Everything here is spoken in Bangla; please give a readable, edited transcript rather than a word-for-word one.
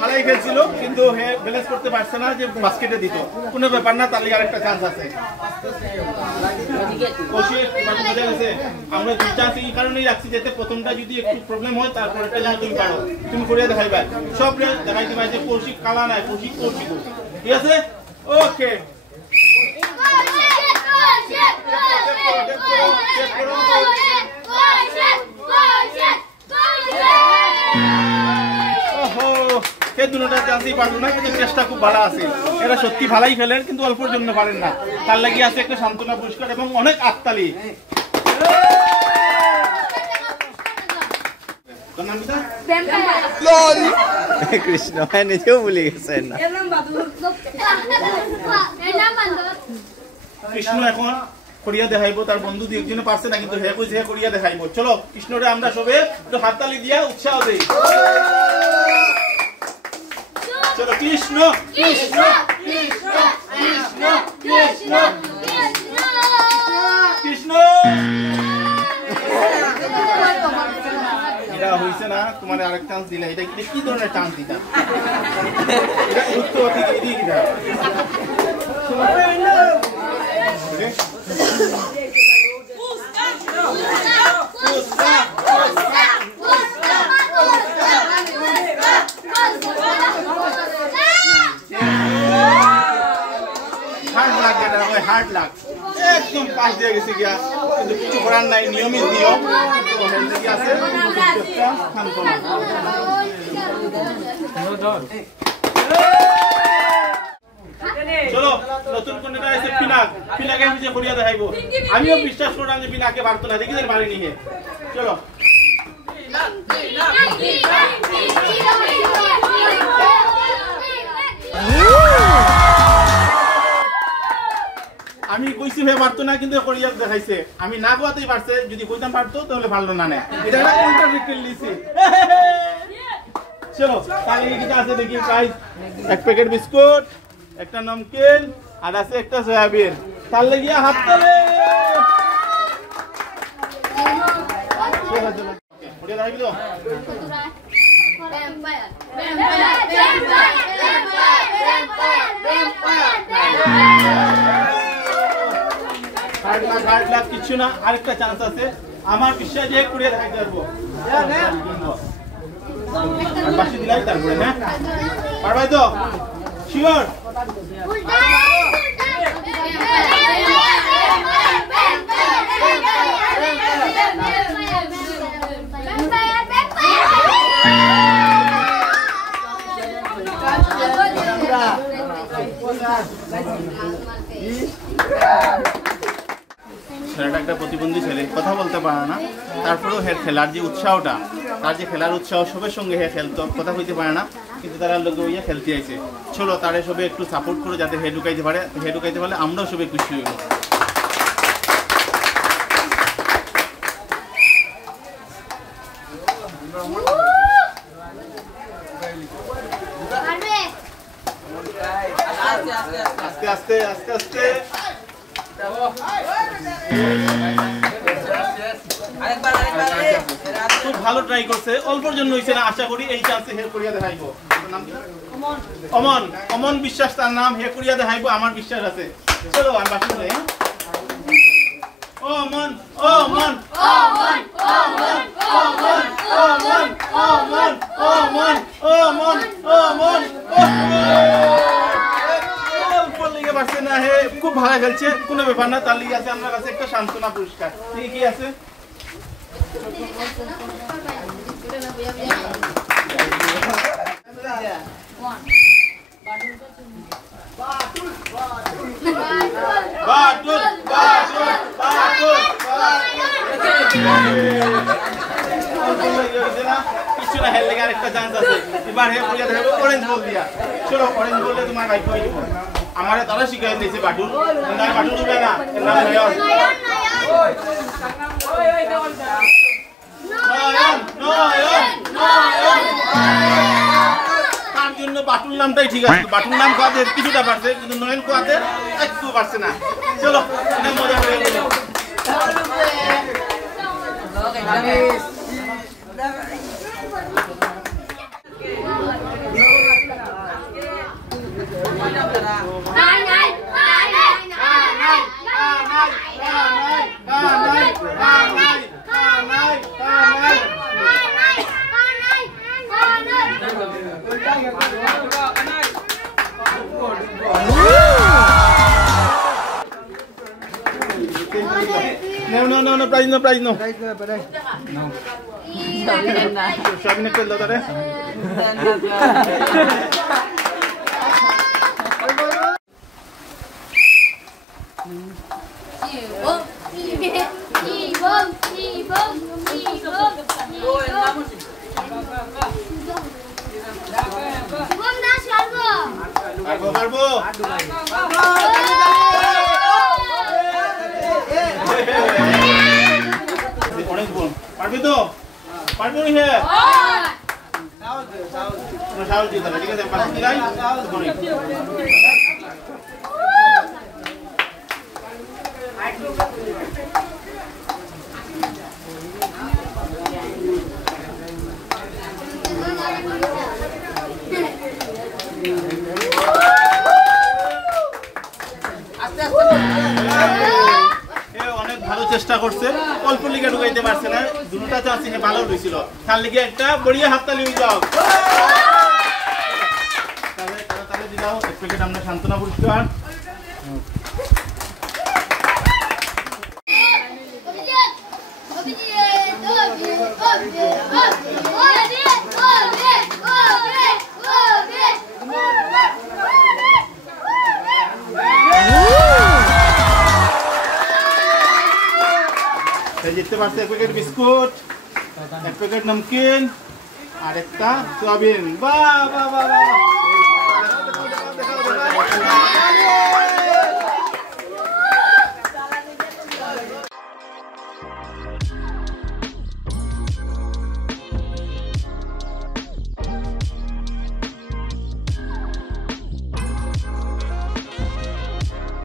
ভালোই খেলছিল কিন্তু হে ব্যালেন্স করতে পারছে না যে বাস্কেটে দিত। কোনো ব্যাপার না, তার লিগে আরেকটা চান্স আছে। আমরা দুই চান্স এই কারণেই রাখছি যাতে প্রথমটা যদি একটু প্রবলেম হয় তারপরেটা যেন তুমি পারো। তুমি করিয়া দেখাইবা, সব দেখাই দিবা যে কৌশিক কালা নাই, কৌশিক কৌশিক, ঠিক আছে? ওকে, এই দুটোটা চান্সই পারলো না, কিন্তু চেষ্টা খুব ভালো আছে। এরা সত্যি ভালোই খেলেন কিন্তু অল্পর জন্য পারেন না। তার লাগিয়ে আছে একটা সান্ত্বনা পুরস্কার এবং অনেক আত্মালি। কৃষ্ণ নিজেও ভুলে গেছেন না। কৃষ্ণ এখন করিয়া দেখাইবো, তার বন্ধু দুই একজনে পারছে না কিন্তু হে কইছে হে করিয়া দেখাইবো। চলো কৃষ্ণরে আমরা সবে একটু হাততালি দিয়া উৎসাহ দেই। চলো কৃষ্ণ কৃষ্ণ কৃষ্ণ কৃষ্ণ কৃষ্ণ কৃষ্ণ। এটা হইছে না, তোমার আরেক চান্স দিলা। এটা কি ধরনের চান্স দিতা? এটা উত্তর ঠিক এদিকে কিটা হার্ড লাগ একদম পাশ দিয়ে গেছে গিয়া, কিন্তু কিছু করার নাই, নিয়মিত নিয়ম আছে। চলো নতুন কোনটা আছে পিনাক, পিনাকে আমি যে করিয়া দেখাইবো। আমিও বিশ্বাস করলাম যে পিনাকে পারতো না, দেখি পারিনি হে। চলো আমি কইছি ভাই পারতো না কিন্তু করিয়া দেখাইছে। আমি না কোয়াতেই পারছে, যদি কইতাম পারতো তাহলে ভালো না। এটা একটা কন্ট্রাডিক্টরি লিসি। চলো তাহলে কি আছে দেখি প্রাইস। এক প্যাকেট বিস্কুট, একটা নমকিন আর আছে একটা সয়াবিন। তার লাগিয়া হাত তোলে। চলো চলো করিয়া দেখাইবি তো। কিছু না, আরেকটা চান্স আছে। আমার বিশ্বাস যে করিয়া দেখাইতে পারবো। বাসি দিলাই তারপরে না পারবাই তো? শিওর? ছেলেটা একটা প্রতিবন্ধী ছেলে, কথা বলতে পারে না, তারপরেও হে খেলার যে উৎসাহটা, তার যে খেলার উৎসাহ, সবের সঙ্গে হে খেলতো, কথা কইতে পারে না কিন্তু তারা লোক ইয়া খেলতে আইছে। চলো তারে সবে একটু সাপোর্ট করো যাতে হে ঢুকাইতে পারে। হে ঢুকাইতে পারলে আমরাও সবে খুশি হইব। আস্তে আস্তে আস্তে আস্তে খুব ভালো ট্রাই করছে, অল্পর জন্য হইছে না। আশা করি এই চান্সে হে করিয়া দেখাইবো। অমন, অমন বিশ্বাস তার নাম। হে করিয়া দেখাইবো, আমার বিশ্বাস আছে। চলো আমি বাসি যাই। অমন অমন অমন অমন অমন অমন অমন অমন অমন অমন। পারছে না, হে খুব ভালো খেলছে, কোনো ব্যাপার না। তার লিগে আছে আমার কাছে একটা সান্ত্বনা পুরস্কার। কি আছে? কিছু না, হেল লেগে আরেকটা চান্স আছে। এবার হে করিয়া দেখাবো অরেঞ্জ বল দিয়া। চলো অরেঞ্জ বললে তোমার ভাগ্য হয়ে যাবো। আমার তারা শিখাই দিয়েছে বাটুল, বাটুল উঠবে না। তার জন্য বাটুল নামটাই ঠিক আছে, বাটুল নাম খাওয়াতে কিছুটা পারছে, কিন্তু নয়ন খাওয়াতে একটু পারছে না। চলো মজা করে No, prize no. Shabine pel daw tare. Arbo. অনেক বোন পারবি তো? পারবি নি হে? সাহস দিতে হবে, ঠিক আছে? পারবি দিলাই? চেষ্টা করছে, অল্প লিগে ঢুকাইতে পারছে না, দুটোটা চান্স নিয়ে ভালো হয়েছিল। তার লিগে একটা বড়িয়া হাততালি হয়ে যাও। তাহলে দিলাও এক প্যাকেট আমরা সান্ত্বনা পুরস্কার। জিততে পারছে এক প্যাকেট বিস্কুট, এক প্যাকেট নমকিন আর একটা সোয়াবিন। বাহ বাহ বাহ বাহ।